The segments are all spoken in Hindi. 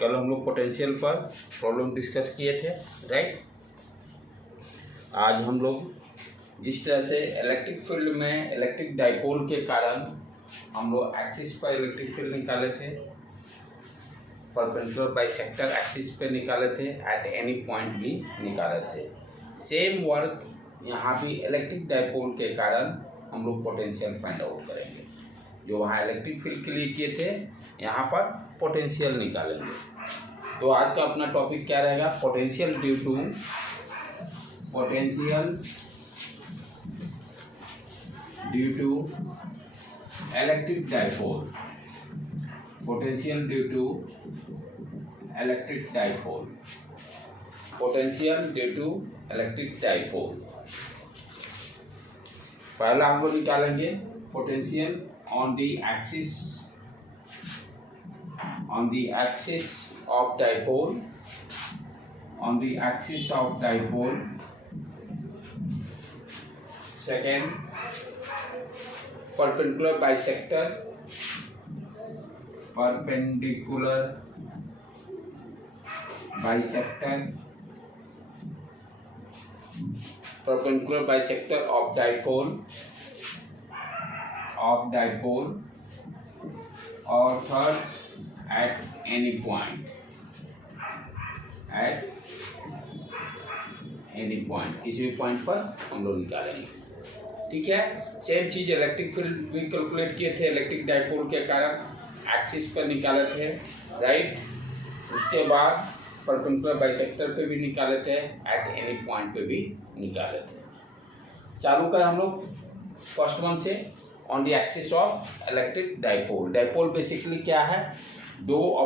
कल हम लोग पोटेंशियल पर प्रॉब्लम डिस्कस किए थे, राइट। आज हम लोग जिस तरह से इलेक्ट्रिक फील्ड में इलेक्ट्रिक डाइपोल के कारण हम लोग एक्सिस पर इलेक्ट्रिक फील्ड निकाले थे, परपेंडिकुलर बाइसेक्टर एक्सिस पे निकाले थे, एट एनी पॉइंट भी निकाले थे। सेम वर्क यहाँ भी इलेक्ट्रिक डाइपोल के कारण हम लोग पोटेंशियल फाइंड आउट करेंगे। जो वहाँ इलेक्ट्रिक फील्ड के लिए किए थे, यहाँ पर पोटेंशियल निकालेंगे। तो आज का अपना टॉपिक क्या रहेगा? Potential due to electric dipole. Potential due to electric dipole. Potential due to electric dipole. पहला हम लोग निकालेंगे potential on the axis of dipole, second perpendicular bisector, of dipole, और थर्ड at any point, किसी भी पॉइंट पर हम लोग निकालेंगे। ठीक है, सेम चीज इलेक्ट्रिक फील्ड भी कैलकुलेट किए थे, इलेक्ट्रिक डाइपोल के कारण एक्सिस पर निकाले थे, राइट। उसके बाद परपेंडिकुलर बाइसेक्टर पे भी निकाले थे, एट एनी पॉइंट पे भी निकाले थे। चालू कर हम लोग फर्स्ट वन से, on the axis of electric dipole. Dipole basically क्या है? दो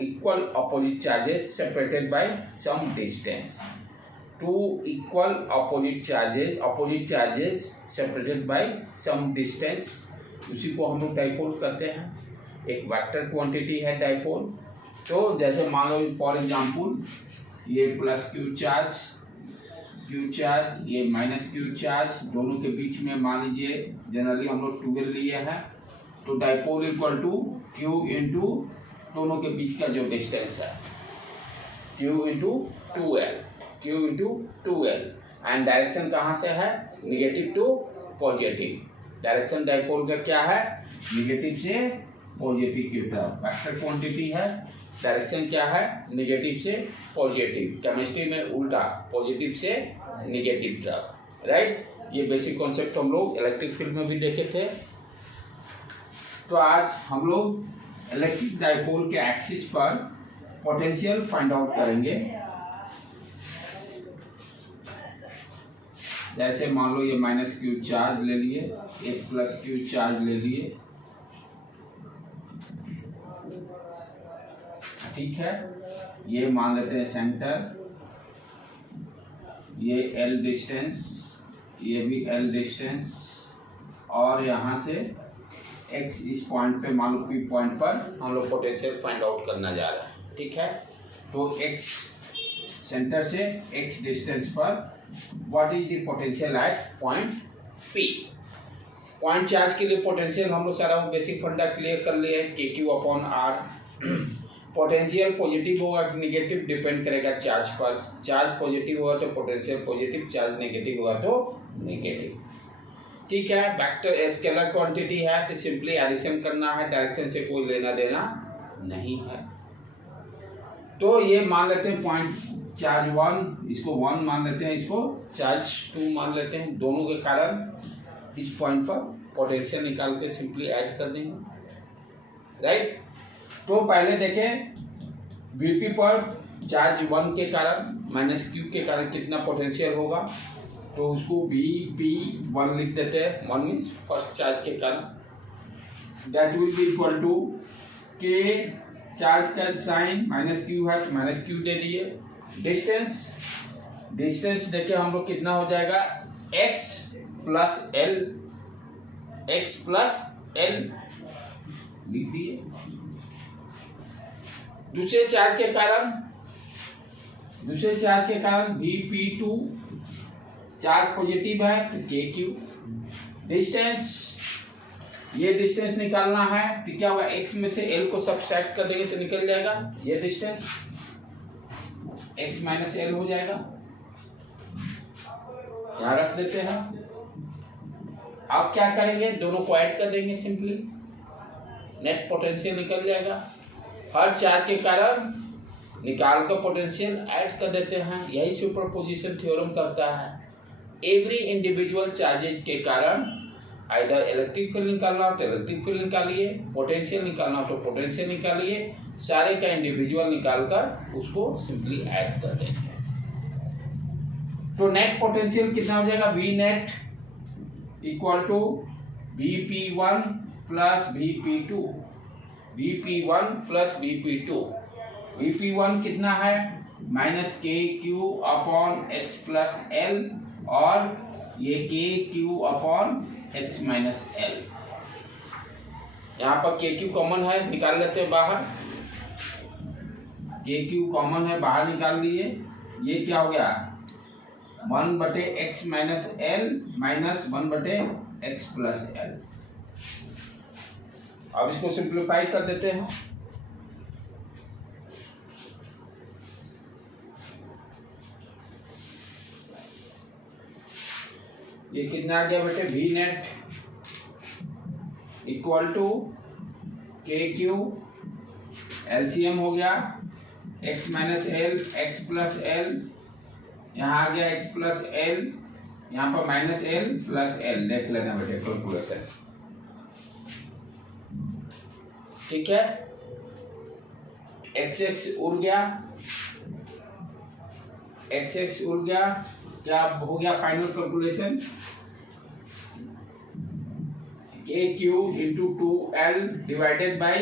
equal opposite charges separated by some distance. Two equal opposite charges separated by some distance, उसी को हम लोग डाइपोल कहते हैं। एक वेक्टर क्वांटिटी है डाइपोल। तो जैसे मान लो फॉर एग्जांपल ये प्लस क्यू चार्ज, ये माइनस क्यू चार्ज, दोनों के बीच में मान लीजिए जनरली हम लोग 12 लिए हैं, तो dipole equal to Q into दोनों के बीच का जो डिस्टेंस है, Q into two L. And direction कहाँ से है? Negative to positive. Direction dipole का क्या है? निगेटिव से पॉजिटिव की तरफ। वेक्टर क्वांटिटी है, डायरेक्शन क्या है? निगेटिव से पॉजिटिव। केमिस्ट्री में उल्टा, पॉजिटिव से निगेटिव तरफ, राइट। ये बेसिक कॉन्सेप्ट हम लोग इलेक्ट्रिक फील्ड में भी देखे थे। तो आज हम लोग इलेक्ट्रिक डाइपोल के एक्सिस पर पोटेंशियल फाइंड आउट करेंगे। जैसे मान लो ये माइनस क्यू चार्ज ले लिए, एक प्लस क्यू चार्ज ले लिए, ठीक है। ये मान लेते हैं सेंटर, ये एल डिस्टेंस, ये भी एल डिस्टेंस, और यहाँ से एक्स इस पॉइंट पे, मान लो पी पॉइंट पर हम लोग पोटेंशियल फाइंड आउट करना जा रहे हैं, ठीक है। तो एक्स सेंटर से एक्स डिस्टेंस पर what is the potential at point P. Point charge के लिए पोटेंशियल हम लोग सारा बेसिक फंडा क्लियर कर लिए, K Q upon R. Potential positive होगा कि निगेटिव डिपेंड करेगा चार्ज पर। चार्ज पॉजिटिव होगा तो पोटेंशियल पॉजिटिव, चार्ज नेगेटिव होगा तो नेगेटिव, ठीक है। वेक्टर स्केलर क्वांटिटी है तो सिंपली एडिशन करना है, डायरेक्शन से कोई लेना देना नहीं है। तो ये मान लेते हैं पॉइंट चार्ज 1, इसको 1 मान लेते हैं, इसको चार्ज 2 मान लेते हैं। दोनों के कारण इस पॉइंट पर पोटेंशियल निकाल के सिंपली ऐड कर देंगे, राइट। तो पहले देखें Vp पर चार्ज 1 के कारण माइनस क्यू के कारण कितना पोटेंशियल होगा, तो उसको Vp1 लिख देते हैं। 1 मीन्स फर्स्ट चार्ज के कारण, that will be equal to K charge का साइन माइनस क्यू है तो माइनस क्यू दे दिए। डिस्टेंस देखिए हम लोग कितना हो जाएगा, x प्लस एल लिख दिए। दूसरे चार्ज के कारण Vp2, चार्ज पॉजिटिव है तो KQ। डिस्टेंस ये डिस्टेंस निकालना है तो क्या होगा, x में से l को सब्ट्रैक्ट कर देंगे तो निकल जाएगा ये डिस्टेंस x माइनस एल हो जाएगा। यहाँ रख देते हैं। अब क्या करेंगे, दोनों को ऐड कर देंगे सिंपली, नेट पोटेंशियल निकल जाएगा। हर चार्ज के कारण निकाल कर पोटेंशियल ऐड कर देते हैं। यही सुपरपोजिशन थ्योरम करता है। एवरी इंडिविजुअल चार्जेस के कारण आइदर इलेक्ट्रिक फील्ड निकालना हो तो इलेक्ट्रिक फील्ड निकालिए, पोटेंशियल निकालना हो तो पोटेंशियल निकालिए, सारे का इंडिविजुअल निकालकर उसको सिंपली ऐड कर देंगे। तो नेट पोटेंशियल कितना हो जाएगा, V net equal to Vp1 plus Vp2, Vp1 plus Vp2। Vp1 कितना है, minus K Q upon X plus L, और ये K Q upon X minus L. यहाँ पर के क्यू कॉमन है, निकाल लेते हैं बाहर। के क्यू कॉमन है, बाहर निकाल लिए। ये क्या हो गया, 1/x minus L minus 1/x plus L. अब इसको सिंप्लीफाई कर देते हैं। ये कितना आ गया बेटे, वी नेट इक्वल टू के क्यू, एलसीएम हो गया x minus L x plus L, यहाँ आ गया x प्लस एल, यहाँ पर माइनस एल प्लस एल, देख लेना बेटे कैलकुलेशन। ठीक है, x उड़ गया, x उड़ गया, क्या हो गया फाइनल कैलकुलेशन, के Q into 2l divided by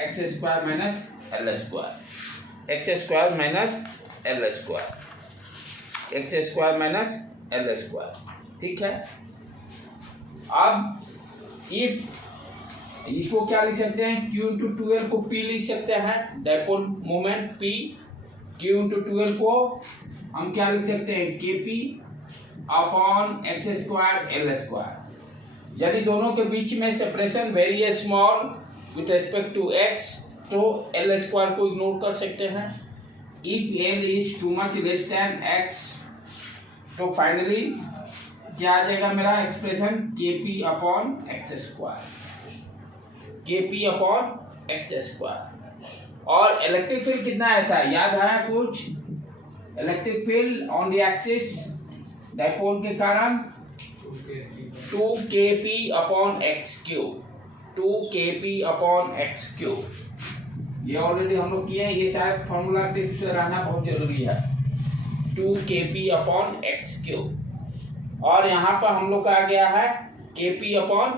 x square minus L square, x square minus L square, x square minus L square. ठीक है, अब इफ इसको क्या लिख सकते हैं, q इंटू 2l को p लिख सकते हैं, dipole moment p, q into 2l को हम क्या लिख सकते हैं, kp upon X square L square. यदि दोनों के बीच में separation very small with respect to x, तो एल स्क्वायर को इग्नोर कर सकते हैं। If l is too much less than x, तो फाइनली क्या आ जाएगा मेरा expression, kp upon X square, kp upon X square. और इलेक्ट्रिक फील्ड कितना आया था, याद आया कुछ, electric field on the axis dipole के कारण 2kp upon x cube, 2kp upon x cube. ये ऑलरेडी हम लोग किए हैं, ये शायद फॉर्मूला टिप्स रहना बहुत जरूरी है, 2kp अपॉन एक्स क्यूब। और यहाँ पर हम लोग का आ गया है kp upon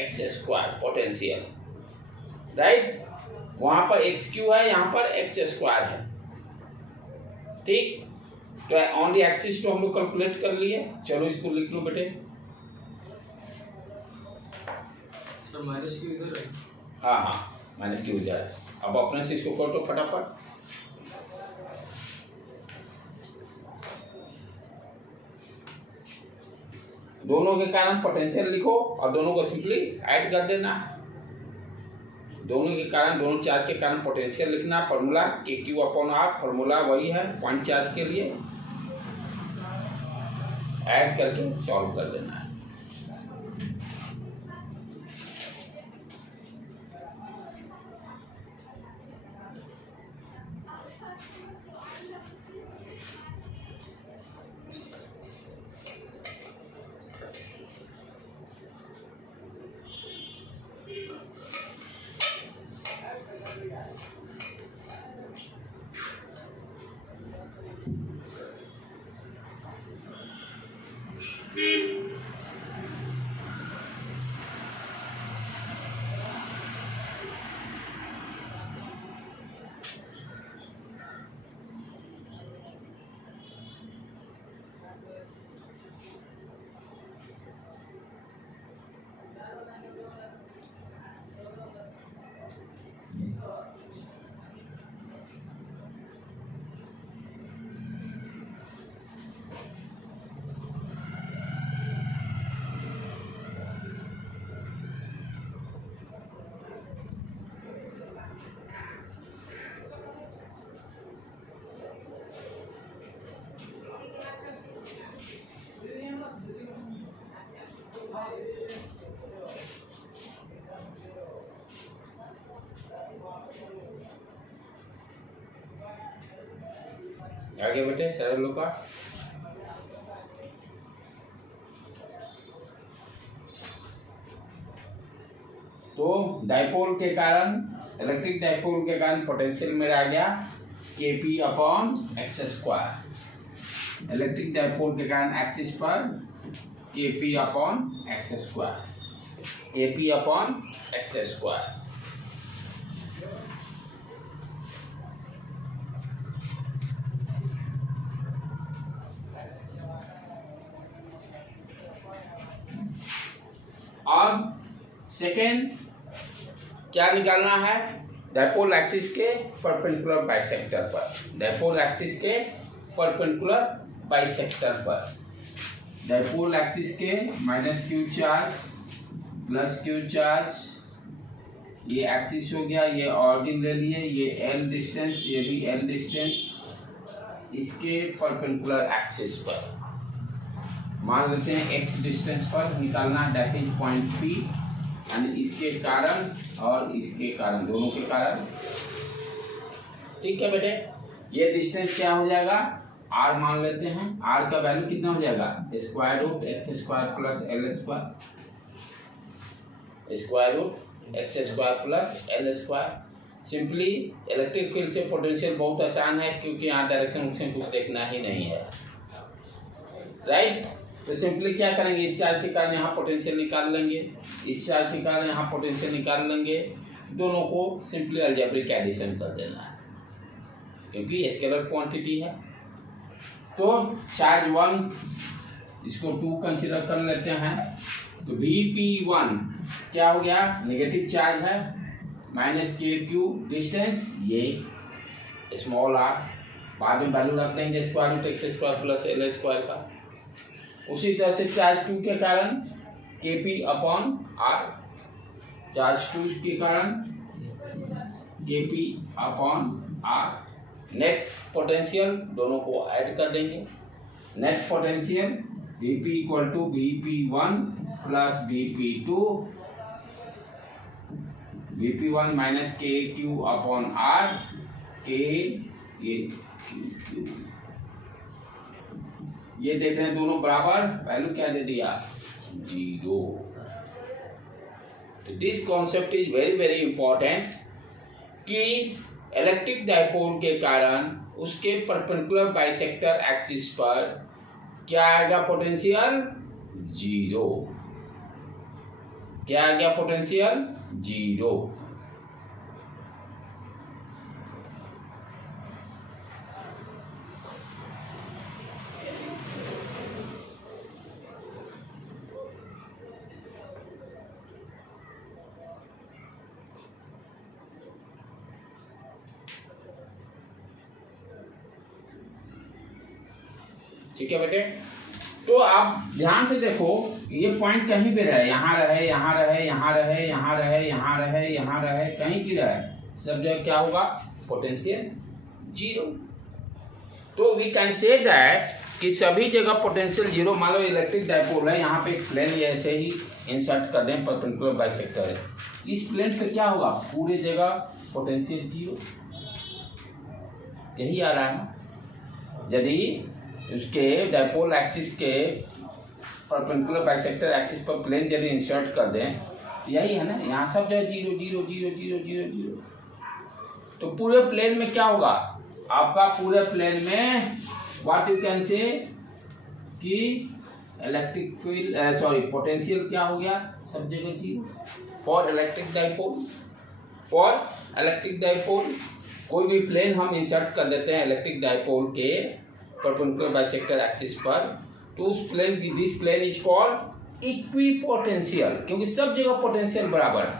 X square potential, right. वहां पर एक्स क्यू है, यहाँ पर एक्स स्क्वायर है। ठीक, तो ऑन द एक्सिस तो हम लोग कैलकुलेट कर लिए। चलो इसको लिख लो बेटे, माइनस क्यू इधर है। हाँ हाँ, माइनस क्यू इधर। अब अपने से इसको कर दो फटाफट। दोनों के कारण पोटेंशियल लिखो और दोनों को सिंपली ऐड कर देना। दोनों के कारण, दोनों चार्ज के कारण पोटेंशियल लिखना, फॉर्मूला के क्यू अपॉन आर, फॉर्मूला वही है पॉइंट चार्ज के लिए, ऐड करके सॉल्व कर देना है। आगे बेटे सरल का तो डाइपोल के कारण, इलेक्ट्रिक डाइपोल के कारण पोटेंशियल मेरा आ गया Kp upon X square. Electric dipole के कारण एक्सिस पर Kp upon X square, Kp upon X square. अब सेकेंड क्या निकालना है, डाइपोल एक्सिस के परपेंडिकुलर बाइसेक्टर पर, डाइपोल एक्सिस के परपेंडिकुलर बाइसेक्टर पर, डाइपोल एक्सिस के minus Q charge plus Q charge, ये एक्सिस हो गया, ये ऑरिजिन ले लिए, ये एल डिस्टेंस, ये भी एल डिस्टेंस, इसके परपेंडिकुलर एक्सिस पर मान लेते हैं एक्स डिस्टेंस पर निकालना, डेट इज पॉइंट पी, यानी इसके कारण और इसके कारण, दोनों के कारण। ठीक है बेटे, ये डिस्टेंस क्या हो जाएगा, आर मान लेते हैं। आर का वैल्यू कितना हो जाएगा, square root X square plus L square, square root X square plus L square. Simply electric field से पोटेंशियल बहुत आसान है, क्योंकि यहाँ डायरेक्शन से कुछ देखना ही नहीं है, राइट। तो सिंपली क्या करेंगे, इस चार्ज के कारण यहाँ पोटेंशियल निकाल लेंगे, इस चार्ज के कारण यहाँ पोटेंशियल निकाल लेंगे, दोनों को सिंपली अलजेब्रिक एडिशन कर देना है, क्योंकि स्केलर क्वांटिटी है। तो चार्ज 1 इसको 2 कंसीडर कर लेते हैं, तो Vp1 क्या हो गया, नेगेटिव चार्ज है, माइनस KQ डिस्टेंस, ये स्मॉल आर, बाद में वैल्यू रख देंगे square root X square plus L square का। उसी तरह से चार्ज 2 के कारण Kp अपॉन आर, चार्ज 2 के कारण Kp upon R. Net potential दोनों को ऐड कर देंगे, net potential Vp equal to Vp1 plus Vp2, Vp1 minus KQ upon R, K ये देख रहे हैं दोनों बराबर, वैल्यू क्या दे दिया, 0। This concept is very very important कि इलेक्ट्रिक डाइपोल के कारण उसके परपेंडिकुलर बाइसेक्टर एक्सिस पर क्या आएगा पोटेंशियल, 0। क्या आ गया पोटेंशियल, 0। ठीक है बेटे, तो आप ध्यान से देखो, ये पॉइंट कहीं भी रहे, यहाँ रहे, यहाँ रहे, यहाँ रहे, यहाँ रहे, यहाँ रहे, यहाँ रहे, कहीं भी रहे, सब जगह क्या होगा, पोटेंशियल 0। तो वी कैन से दैट कि सभी जगह पोटेंशियल 0। मान लो इलेक्ट्रिक डाइपोल है, यहाँ पे एक प्लेन ऐसे ही इंसर्ट कर दें, परपेंडिकुलर बाइसेक्टर है, इस प्लेन पे क्या होगा, पूरे जगह पोटेंशियल 0, यही आ रहा है। यदि उसके डाइपोल एक्सिस के परपेंडिकुलर बाइसेक्टर एक्सिस पर प्लेन यदि इंसर्ट कर दें, यही है ना, यहाँ सब जगह 0 0 0 0 0 0, तो पूरे प्लेन में क्या होगा आपका, पूरे प्लेन में व्हाट यू कैन से कि इलेक्ट्रिक फील्ड पोटेंशियल क्या हो गया, सब जगह 0 for electric dipole. For electric dipole कोई भी प्लेन हम इंसर्ट कर देते हैं इलेक्ट्रिक डाइपोल के परपेंडिकुलर बाइसेक्टर एक्सिस पर, तो उस प्लेन की, this plane is called equipotential, क्योंकि सब जगह पोटेंशियल बराबर है।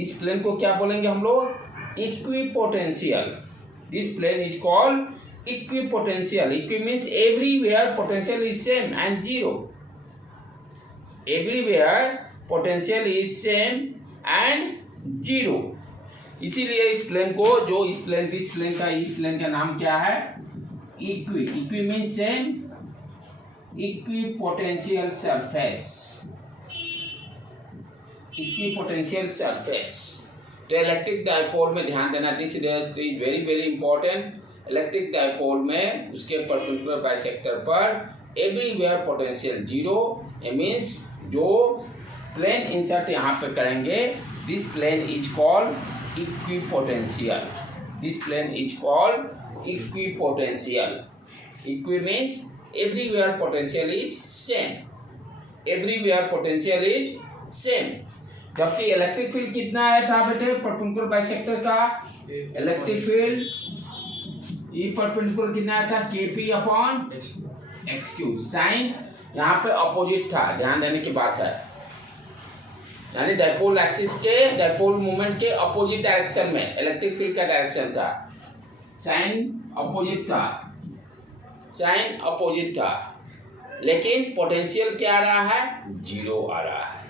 इस प्लेन को क्या बोलेंगे हम लोग, equipotential. This plane is called equipotential. Equi means everywhere potential is same and 0, everywhere potential is same and 0। इसीलिए इस प्लेन को, जो इस प्लेन का नाम क्या है, equi. Equi means same, equipotential surface, equipotential surface. तो इलेक्ट्रिक डाइपोल में ध्यान देना, this is very very important. Electric dipole में उसके परपेंडिकुलर बाइसेक्टर पर एवरीवेयर पोटेंशियल जीरो, मीन्स जो प्लेन इंसर्ट यहाँ पे करेंगे, this plane is called equipotential. This plane is called equipotential. Equi means everywhere potential is same, everywhere potential is same. जबकि इलेक्ट्रिक फील्ड कितना है था बेटे परपेंडिकुलर बाइसेक्टर का? इलेक्ट्रिक फील्ड ई परपेंडिकुलर कितना आया था? Kp upon X Q. Sign यहाँ पे अपोजिट था, ध्यान देने की बात है, यानी डाइपोल एक्सिस के डाइपोल मोमेंट के अपोजिट डायरेक्शन में इलेक्ट्रिक फील्ड का डायरेक्शन था। साइन अपोजिट था, साइन अपोजिट था, लेकिन पोटेंशियल क्या आ रहा है? जीरो आ रहा है।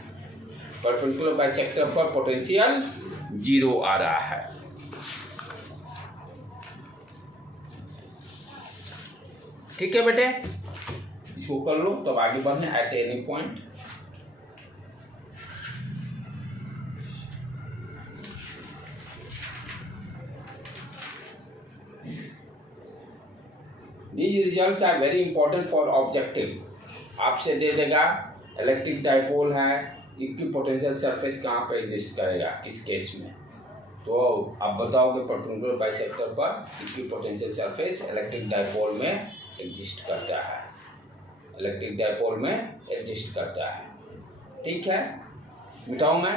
परपेंडिकुलर बाइसेक्टर पर पोटेंशियल जीरो आ रहा है। ठीक है बेटे, इसको कर लो तब आगे बढ़ने। At any point these results are very important for objective। आपसे दे देगा इलेक्ट्रिक डाइपोल है, इक्विपोटेंशियल सरफेस कहाँ पे एग्जिस्ट करेगा, किस केस में, तो आप बताओगे परपेंडिकुलर बाइसेक्टर पर इक्विपोटेंशियल सरफेस इलेक्ट्रिक डाइपोल में एग्जिस्ट करता है, इलेक्ट्रिक डाइपोल में एग्जिस्ट करता है। ठीक है, मिटाऊँ मैं।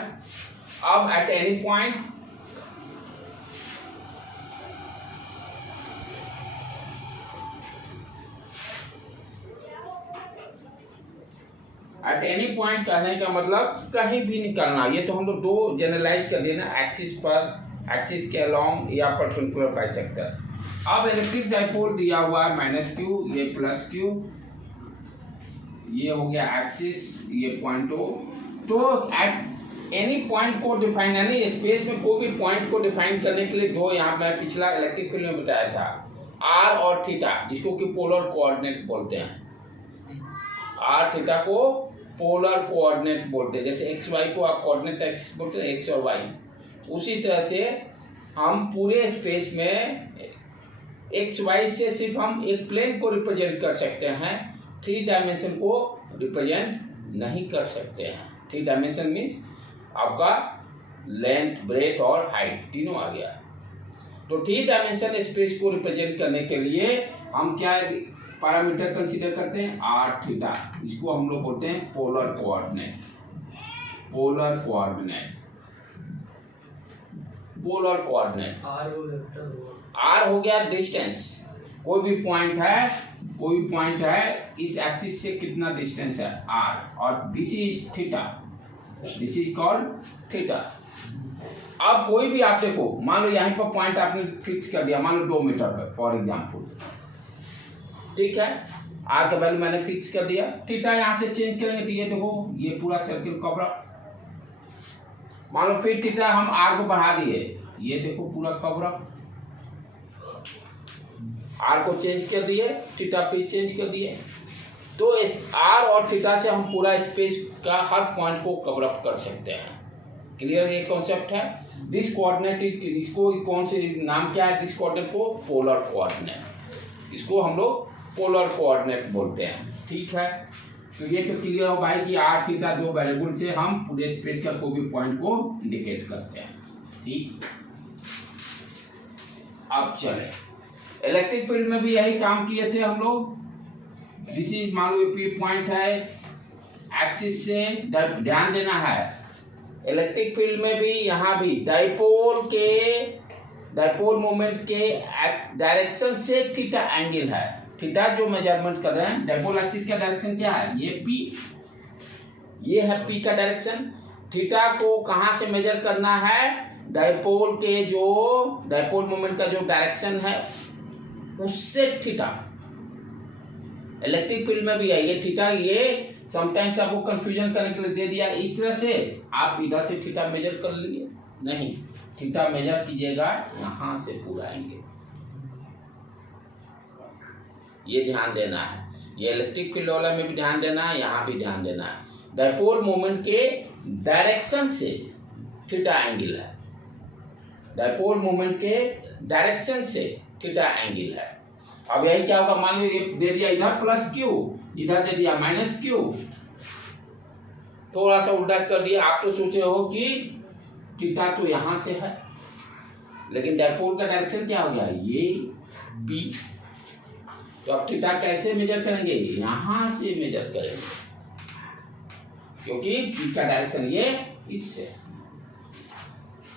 अब at any point at any point कहने का मतलब कहीं भी निकलना। ये तो हम लोग दो जनरलाइज कर दिए ना, एक्सिस पर, एक्सिस के अलोंग या परपेंडिकुलर बाइसेक्टर। अब इलेक्ट्रिक डाइपोल दिया हुआ है माइनस क्यू, ये प्लस क्यू, ये हो गया एक्सिस, ये पॉइंट हो। तो एट एनी पॉइंट को डिफाइन, यानी स्पेस में कोई भी पॉइंट को डिफाइन करने के लिए दो, यहाँ मैं पिछला इलेक्ट्रिक फील्ड में बताया था, आर और थीटा, जिसको कि पोलर कोऑर्डिनेट बोलते हैं। आर थीटा को पोलर कोऑर्डिनेट बोलते हैं, जैसे एक्स वाई को आप कोऑर्डिनेट एक्स बोलते हैं, एक्स और वाई। उसी तरह से हम पूरे स्पेस में एक्स वाई से सिर्फ हम एक प्लेन को रिप्रेजेंट कर सकते हैं, थ्री डायमेंशन को रिप्रेजेंट नहीं कर सकते हैं। थ्री डायमेंशन मीन्स आपका लेंथ, ब्रेथ और हाइट तीनों आ गया। तो थ्री डायमेंशन स्पेस को रिप्रेजेंट करने के लिए हम क्या पैरामीटर कंसीडर करते हैं? R theta. इसको हम लोग बोलते हैं polar coordinate. Polar coordinate, polar coordinate. R हो गया डिस्टेंस, कोई भी पॉइंट है, कोई भी पॉइंट है, इस एक्सिस से कितना डिस्टेंस है? आर। और this is theta, this is called theta. अब कोई भी आप देखो, मान लो यहाँ पर पॉइंट आपने फिक्स कर दिया, मान लो 2 मीटर पे फॉर एग्जाम्पल, ठीक है, आर का वैल्यू मैंने फिक्स कर दिया। थीटा यहाँ से चेंज करेंगे तो ये देखो, ये पूरा सर्किल कवर अप। मान लो फिर थीटा हम आर को बढ़ा दिए, ये देखो पूरा कवर अप। आर को चेंज कर दिए, थीटा फिर चेंज कर दिए। तो इस आर और थीटा से हम पूरा स्पेस का हर पॉइंट को कवर अप कर सकते हैं। क्लियर ये कॉन्सेप्ट है? दिस कोऑर्डिनेट, इसको कौन से नाम क्या है दिस कोऑर्डिनेट को? Polar coordinate. इसको हम लोग पोलर कोऑर्डिनेट बोलते हैं। ठीक है, तो ये तो क्लियर हो भाई कि आर थीटा दो वेरिएबल से हम पूरे स्पेस का कोई भी पॉइंट को इंडिकेट करते हैं। ठीक, अब चले इलेक्ट्रिक फील्ड में भी यही काम किए थे हम लोग। दिस इज मान लो पी पॉइंट है, एक्सिस से ध्यान देना है। इलेक्ट्रिक फील्ड में भी यहाँ भी डाइपोल मोमेंट के डायरेक्शन से थीटा एंगल है। थीटा जो मेजरमेंट कर रहे हैं, डाइपोल एक्सिस का डायरेक्शन क्या है? ये पी, ये है पी का डायरेक्शन। थीटा को कहाँ से मेजर करना है? डाइपोल के जो डाइपोल मोमेंट का जो डायरेक्शन है उससे थीटा। इलेक्ट्रिक फील्ड में भी है ये थीटा। ये समटाइम्स आपको कंफ्यूजन करने के लिए दे दिया इस तरह से, आप इधर से थीटा मेजर कर लिए, नहीं, थीटा मेजर कीजिएगा यहाँ से पूरा एंगल। ये ध्यान देना है, ये इलेक्ट्रिक फील्ड वाला में भी ध्यान देना है, यहाँ भी ध्यान देना है। डाइपोल मोमेंट के डायरेक्शन से थीटा एंगल है, डाइपोल मोमेंट के डायरेक्शन से थीटा एंगल है। अब यही क्या होगा, मान लो ये दे दिया इधर प्लस क्यू, इधर दे दिया माइनस क्यू, थोड़ा सा उल्टा कर दिया। आप तो सोचे हो कि थीटा तो यहां से है, लेकिन डायपोल का डायरेक्शन क्या हो गया, ये बी। तो अब थीटा कैसे मेजर करेंगे, यहां से मेजर करेंगे, क्योंकि पी का डायरेक्शन ये इससे।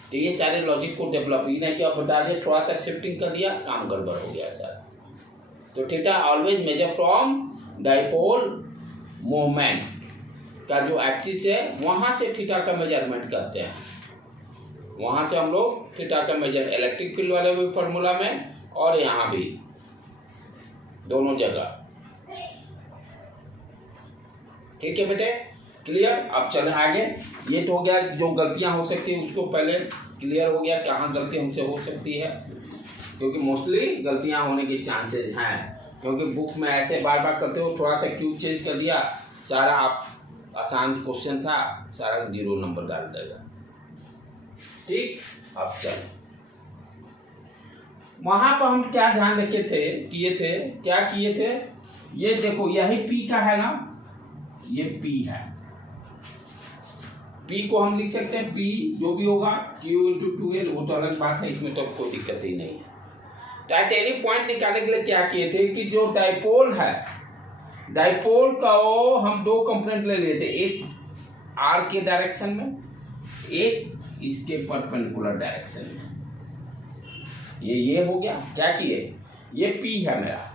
तो ये सारे लॉजिक को डेवलप ही नहीं किया, बता दिया, थोड़ा सा शिफ्टिंग कर दिया, काम गड़बड़ हो गया सर। तो theta always measure from dipole movement का जो एक्सिस है वहां से थीटा का मेजरमेंट करते हैं। वहां से हम लोग थीटा का मेजर इलेक्ट्रिक फील्ड वाले भी फॉर्मूला में और यहाँ भी दोनों जगह। ठीक है बेटे, क्लियर। अब चले आगे। ये तो हो गया जो गलतियां हो सकती है उसको पहले क्लियर हो गया, कहाँ गलती हमसे हो सकती है, क्योंकि मोस्टली गलतियां होने के चांसेस हैं, क्योंकि बुक में ऐसे बार बार करते हो, थोड़ा सा क्यू चेंज कर दिया, सारा आप आसान क्वेश्चन था, सारा 0 नंबर डाल देगा। ठीक, अब चल वहां पर हम क्या ध्यान रखे थे, क्या किए थे, ये देखो यही पी का है ना, ये पी है, पी को हम लिख सकते हैं पी जो भी होगा क्यू इंटू 2l, वो तो अलग बात है, इसमें तो कोई दिक्कत ही नहीं है। तो एट एनी पॉइंट निकालने के लिए क्या किए थे कि जो डायपोल है, डायपोल का हम 2 कंपोनेंट ले लिए थे, एक आर के डायरेक्शन में, एक इसके परपेंडिकुलर डायरेक्शन में। ये हो गया, क्या किए, ये पी है मेरा,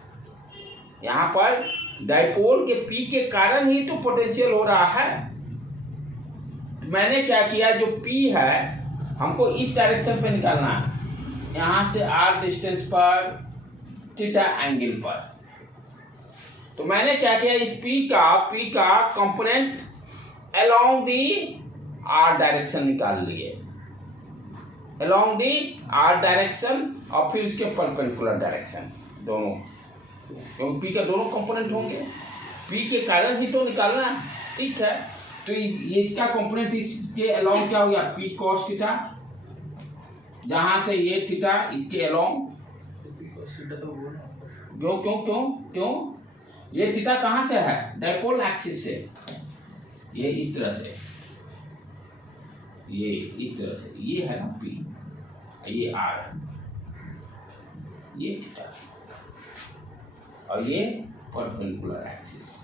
यहाँ पर डायपोल के पी के कारण ही तो पोटेंशियल हो रहा है। मैंने क्या किया, जो पी है हमको इस डायरेक्शन पे निकालना है, यहां से आर डिस्टेंस पर थीटा एंगल पर। तो मैंने क्या किया, इस पी का component along the R direction निकाल लिए, अलोंग दी आर डायरेक्शन, और फिर उसके परपेंडिकुलर डायरेक्शन दोनों, क्योंकि पी का दोनों कंपोनेंट होंगे, पी के कारण ही तो निकालना है। ठीक है, तो ये इसका कंपोनेंट इसके अलोंग क्या हो गया, पी कॉस थीटा, जहां से ये थीटा इसके अलोंग, क्यों ये थीटा कहां से है, डायपोल एक्सिस से, ये इस तरह से, ये इस तरह से, ये है ना पी, ये आर है, ये थीटा, और ये परपेंडिकुलर एक्सिस।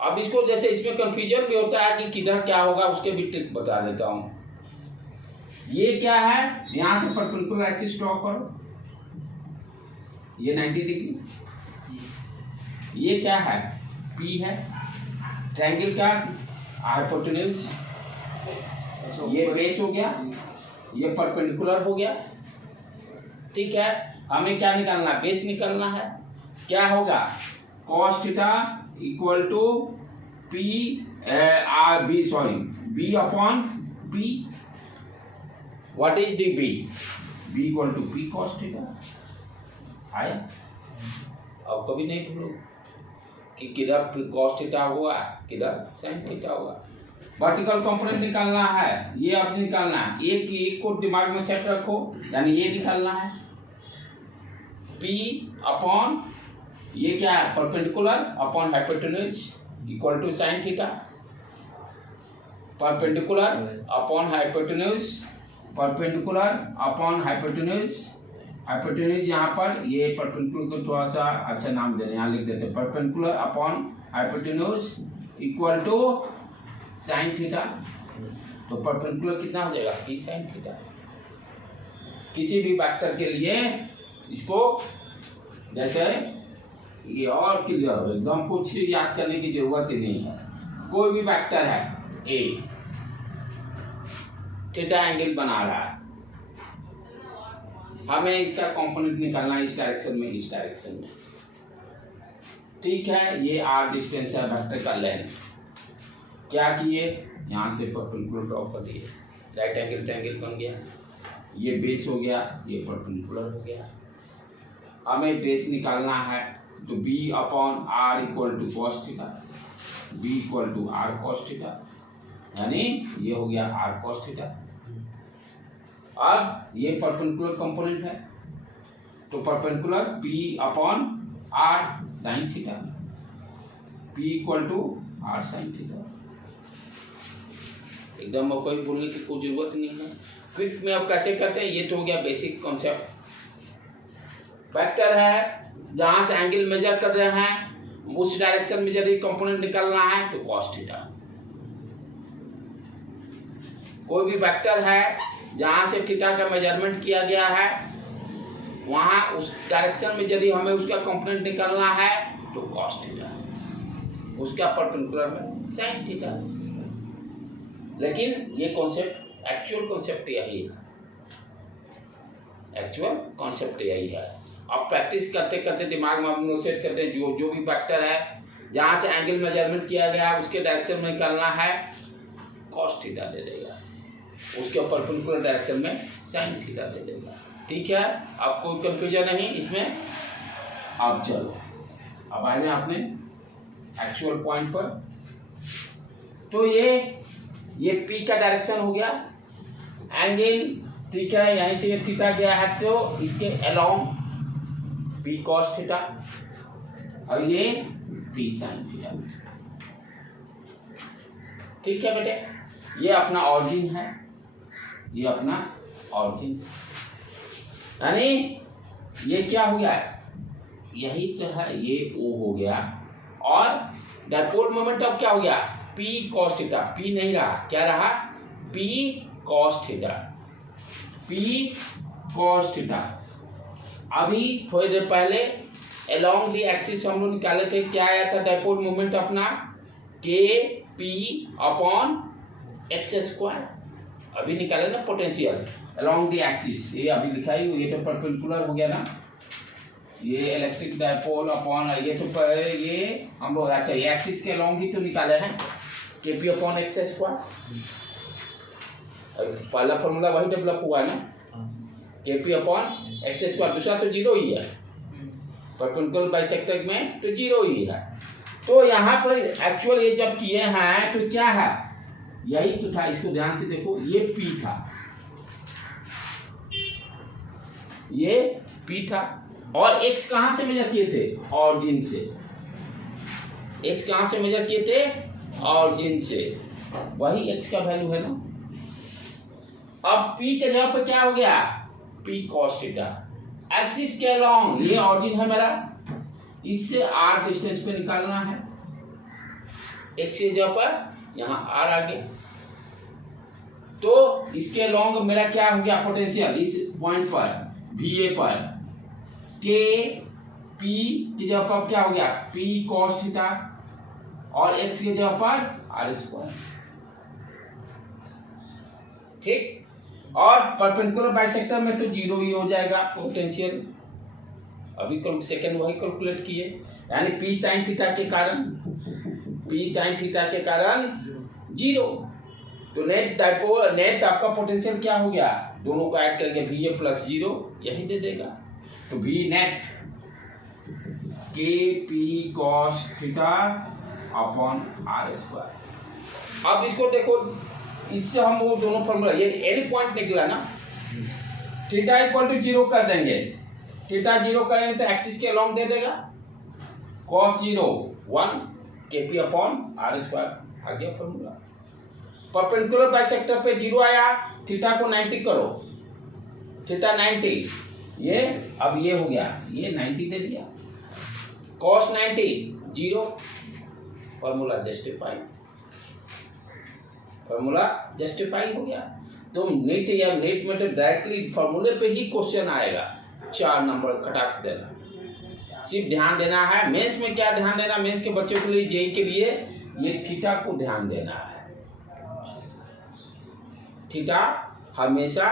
अब इसको जैसे इसमें कंफ्यूजन भी होता है कि किधर क्या होगा, उसके भी ट्रिक बता देता हूं। ये क्या है, यहां से परपेंडिकुलर एक्सिस ड्रॉ करो, ये 90 डिग्री, ये क्या है, पी है, ट्रायंगल का हाइपोटेन्यूज, ये बेस हो गया, ये परपेंडिकुलर हो गया। ठीक है, हमें क्या निकालना है, बेस निकालना है, क्या होगा, cos theta equal to P R B, sorry B upon P, what is the B equal to P cos theta. आया, अब कभी नहीं भूलो कि किधर cos थीटा हुआ, किधर sin थीटा हुआ। वर्टिकल कंपोनेंट निकालना है, ये अब निकालना है, एक को दिमाग में सेट रखो, यानी ये निकालना है, P अपॉन ये क्या है, perpendicular upon hypotenuse equal to sine theta, perpendicular upon hypotenuse, perpendicular upon hypotenuse, hypotenuse यहाँ पर ये परपेंडिकुलर को थोड़ा सा अच्छा नाम दे रहे हैं, यहाँ लिख देते हैं, perpendicular upon hypotenuse equal to sine theta. तो परपेंडिकुलर कितना हो जाएगा, पी साइन थीटा। किसी भी वेक्टर के लिए इसको जैसे ये और क्लियर हो, एकदम कुछ याद करने की जरूरत ही नहीं है। कोई भी वेक्टर है ए, थीटा एंगल बना रहा है, हमें इसका कंपोनेंट निकालना है इस डायरेक्शन में, इस डायरेक्शन में। ठीक है, ये आर डिस्टेंस है वेक्टर का लेंथ। क्या किए, यहाँ से परपेंडिकुलर ड्रॉ कर दिए, राइट एंगल ट्रायंगल बन गया, ये बेस हो गया, ये परपेंडिकुलर हो गया। हमें बेस निकालना है, तो b upon R equal to cos theta, b equal to R cos theta, यानी ये हो गया आर कॉस थीटा। अब ये परपेंडिकुलर कंपोनेंट है, तो perpendicular P upon R sine theta, P equal to R sine theta. एकदम कोई बोलने की कोई जरूरत नहीं है। क्विक में अब कैसे करते हैं, ये तो हो गया बेसिक कॉन्सेप्ट। वेक्टर है, जहां से एंगल मेजर कर रहे हैं उस डायरेक्शन में यदि कंपोनेंट निकालना है तो कॉस थीटा। कोई भी वेक्टर है जहां से थीटा का मेजरमेंट किया गया है, वहां उस डायरेक्शन में यदि हमें उसका कंपोनेंट निकालना है तो कॉस थीटा, उसका परपेंडिकुलर में साइन थीटा। लेकिन ये कॉन्सेप्ट एक्चुअल कॉन्सेप्ट यही है, एक्चुअल कॉन्सेप्ट यही है। अब प्रैक्टिस करते करते दिमाग में हम सेट करते हैं, जो भी फैक्टर है जहाँ से एंगल मेजरमेंट किया गया है उसके डायरेक्शन में निकालना है, कॉस थीटा दे देगा, उसके परपेंडिकुलर डायरेक्शन में साइन थीटा दे देगा। ठीक है, अब कोई कंफ्यूजन नहीं इसमें। अब चलो अब आ जाए अपने एक्चुअल पॉइंट पर। तो ये P का डायरेक्शन हो गया, एंगल ठीक है, यहीं से ये थीटा गया है तो इसके अलोंग P cos थीटा और ये P sin थीटा। ठीक है बेटे, ये अपना ऑरिजिन है, ये अपना ऑरिजिन, यानी ये क्या हो गया, यही तो है, ये O हो गया। और डायपोल मोमेंट अब क्या हो गया, P cos थीटा, P नहीं रहा, क्या रहा, P cos theta, P cos theta. अभी थोड़ी देर पहले अलोंग दी एक्सिस हम लोग निकाले थे, क्या आया था डायपोल मोमेंट अपना, के पी अपॉन एक्स स्क्वायर। अभी निकाले ना पोटेंशियल अलोंग दी एक्सिस, ये अभी लिखा ही, ये तो परपेंडिकुलर हो गया ना, ये इलेक्ट्रिक डायपोल अपॉन ये तो ये हम लोग, अच्छा ये एक्सिस के अलोंग ही तो निकाले हैं, के पी अपॉन एक्स स्क्वायर। पहला फॉर्मूला वही डेवलप हुआ है ना, के पी अपॉन एक्स स्क्वायर, दूसरा तो जीरो ही है, परपेंडिकुलर बाइसेक्टर में तो जीरो ही है। तो यहाँ पर एक्चुअल ये जब किए हैं तो क्या है, यही तो था, इसको ध्यान से देखो, ये P था, ये P था, और x कहाँ से मेजर किए थे, ऑरिजिन से। x कहाँ से मेजर किए थे, ऑरिजिन से, वही x का वैल्यू है ना। अब P के जगह पर क्या हो गया, P cos थीटा, एक्सिस के अलोंग, ये ऑरिजिन है मेरा, इससे r डिस्टेंस पे निकालना है, x की जगह पर यहाँ r आ गया, तो इसके अलोंग मेरा क्या हो गया पोटेंशियल, इस पॉइंट पर VA पर के P की जगह पर क्या हो गया, P cos थीटा, और x की जगह पर r स्क्वायर। ठीक, और परपेंडिकुलर बाइसेक्टर में तो जीरो ही हो जाएगा पोटेंशियल। अभी सेकंड वही कैलकुलेट किए, यानी P sin थीटा के कारण, P sin थीटा के कारण जीरो, तो नेट डायपोल, नेट आपका पोटेंशियल क्या हो गया, दोनों को ऐड करेंगे VA प्लस जीरो, यही दे देगा। तो V नेट के P cos theta upon R square. अब इसको देखो, इससे हम वो दोनों फॉर्मूला, ये एनी पॉइंट निकला ना, थीटा इक्वल टू जीरो कर देंगे, थीटा जीरो करेंगे तो एक्सिस के अलोंग दे देगा, cos जीरो 1 के पी अपॉन R स्क्वायर, आ गया फॉर्मूला। परपेंडिकुलर बाइसेक्टर पे जीरो आया, थीटा को 90 करो, थीटा 90, ये अब ये हो गया, ये 90 दे दिया, cos 90 zero, formula justify, formula justify हो गया। तो नेट या नेट में तो डायरेक्टली फॉर्मूले पे ही क्वेश्चन आएगा, 4 नंबर खटाक देना। सिर्फ ध्यान देना है, मेंस में क्या ध्यान देना, मेंस के बच्चों के लिए, जेई के लिए, ये थीटा को ध्यान देना है। थीटा हमेशा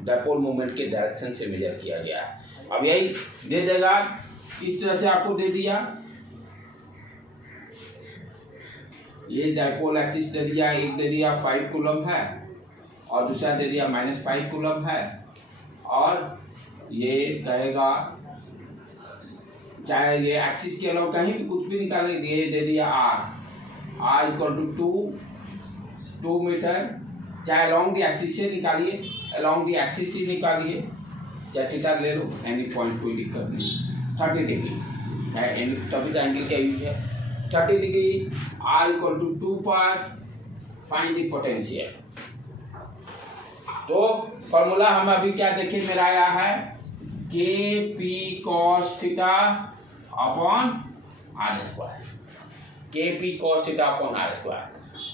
डायपोल मोमेंट के डायरेक्शन से मेजर किया गया है। अब यही दे देगा, इस तरह से आपको दे दिया, ये डायपोल एक्सिस दे दिया, एक दे दिया 5 कूलम है और दूसरा दे दिया -5 कूलम है, और ये कहेगा चाहे ये एक्सिस के अलावा कहीं भी कुछ भी निकालेंगे, ये दे दिया r इक्वल टू 2 मीटर, चाहे अलोंग दी एक्सिस से निकालिए, अलोंग दी एक्सिस ही निकालिए, चाहे थीटा ले लो, एनी पॉइंट कोई दिक्कत नहीं। 30 डिग्री है, तभी तो एंगल का यूज है। 30 डिग्री r इक्वल टू 2 पर फाइंड द पोटेंशियल। तो फॉर्मूला हम अभी क्या देखिए मेरा आया है, K P cos theta upon R square, K P cos theta upon R square.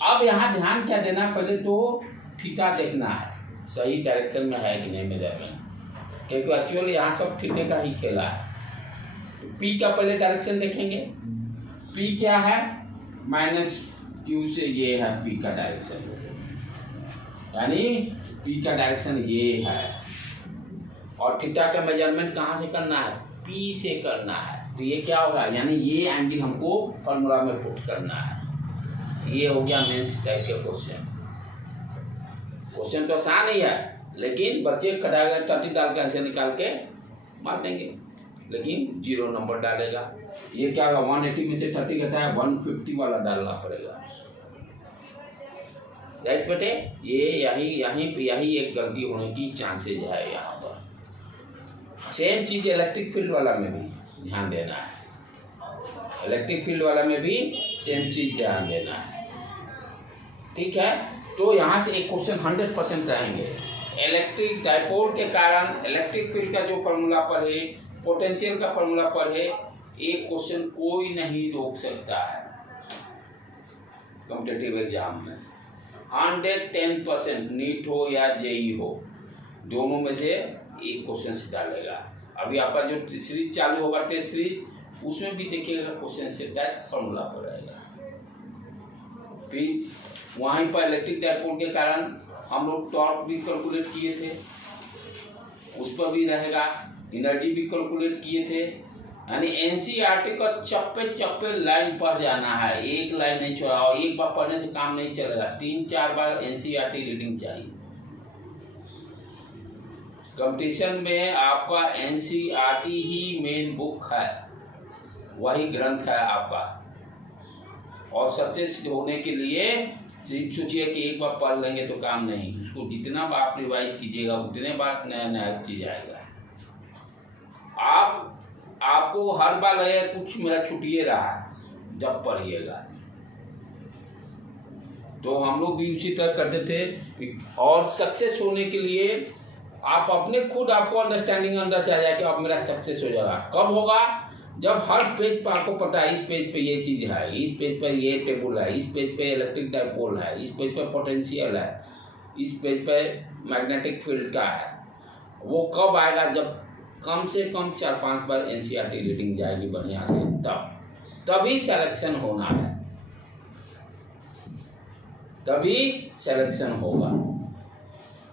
अब यहाँ ध्यान क्या देना, पहले तो थीटा देखना है सही डायरेक्शन में है कि नहीं मेजरमेंट, क्योंकि एक्चुअली यहाँ सब थीटे का ही खेला है। पी का पहले डायरेक्शन देखेंगे, पी क्या है, माइनस क्यू से ये है पी का डायरेक्शन, यानी पी का डायरेक्शन ये है, और थीटा का मेजरमेंट कहाँ से करना है, पी से करना है। तो ये क्या होगा, यानी ये एंगल हमको फॉर्मूला में पुट करना है। ये हो गया मेंस टाइप के क्वेश्चन। क्वेश्चन तो आसान ही है, लेकिन बच्चे कटाएगा 30 डाल के ऐसे निकाल के मार देंगे, लेकिन 0 नंबर डालेगा। ये क्या होगा, 180 में से 30 घटाया 150 वाला डालना पड़ेगा। राइट बेटे, ये यही एक गलती होने की चांसेज है यहाँ पर। सेम चीज इलेक्ट्रिक फील्ड वाला में भी ध्यान देना है, इलेक्ट्रिक फील्ड वाला में भी सेम चीज ध्यान देना है। ठीक है, तो यहाँ से एक क्वेश्चन 100% रहेंगे। इलेक्ट्रिक डायपोल के कारण इलेक्ट्रिक फील्ड का जो फॉर्मूला पर है, पोटेंशियल का फॉर्मूला पर है, एक क्वेश्चन कोई नहीं रोक सकता है कॉम्पिटिटिव एग्जाम में। 110% नीट हो या जेई हो, दोनों में से एक क्वेश्चन से डालेगा। अभी आपका जो सीरीज चालू होगा टेस्ट सीरीज, उसमें भी देखिएगा क्वेश्चन से डायरेक्ट फॉर्मूला पर रहेगा। फिर वहीं पर इलेक्ट्रिक डायपोल के कारण हम लोग टॉर्क भी कैलकुलेट किए थे, उस पर भी रहेगा, एनर्जी भी कैलकुलेट किए थे। यानी एनसीईआरटी का चप्पे चप्पे लाइन पढ़ जाना है, एक लाइन नहीं छोड़ा। और एक बार पढ़ने से काम नहीं चलेगा, 3-4 बार एनसीईआरटी रीडिंग चाहिए। कंपटीशन में आपका एनसीईआरटी ही मेन बुक है, वही ग्रंथ है आपका। और सक्सेस होने के लिए सिर्फ सोचिए कि एक बार पढ़ लेंगे तो काम नहीं, उसको जितना बार आप रिवाइज कीजिएगा उतने बार नया नया चीज आएगा। आपको हर बार लगेगा कुछ मेरा छुटिए रहा जब पढ़िएगा। तो हम लोग भी उसी तरह करते थे। और सक्सेस होने के लिए आप अपने खुद आपको अंडरस्टैंडिंग अंदर से आ जाए कि अब मेरा सक्सेस हो जाएगा। कब होगा, जब हर पेज पर आपको पता है इस पेज पे ये चीज है, इस पेज पर ये टेबल है, इस पेज पे इलेक्ट्रिक डायपोल है, इस पेज पे पोटेंशियल है, इस पेज पे मैग्नेटिक फील्ड का है। वो कब आएगा, जब कम से कम 4-5 बार एनसीईआरटी रीडिंग जाएगी बढ़िया से, तभी सिलेक्शन होना है, तभी सिलेक्शन होगा।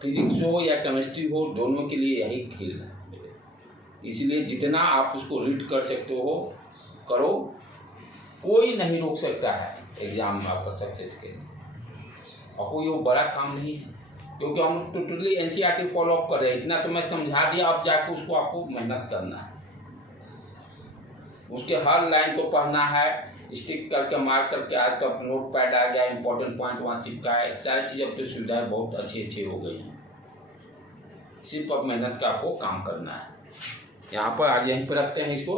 फिजिक्स हो या केमिस्ट्री हो, दोनों के लिए यही खेल है। इसलिए जितना आप उसको रीड कर सकते हो करो, कोई नहीं रोक सकता है एग्जाम में आपका सक्सेस के लिए। और कोई वो बड़ा काम नहीं है, क्योंकि हम टोटली एनसीईआरटी फॉलो अप कर रहे हैं। इतना तो मैं समझा दिया, अब जाके उसको आपको मेहनत करना है, उसके हर लाइन को पढ़ना है, स्टिक करके मार्क करके। आज तो नोट पैड आ गया, इंपॉर्टेंट पॉइंट वहाँ चिपका है, सारी चीज़ अब तो सुविधाएं बहुत अच्छी हो गई हैं। सिर्फ अब मेहनत का आपको काम करना है। यहाँ पर आज यहीं पर रखते हैं इसको।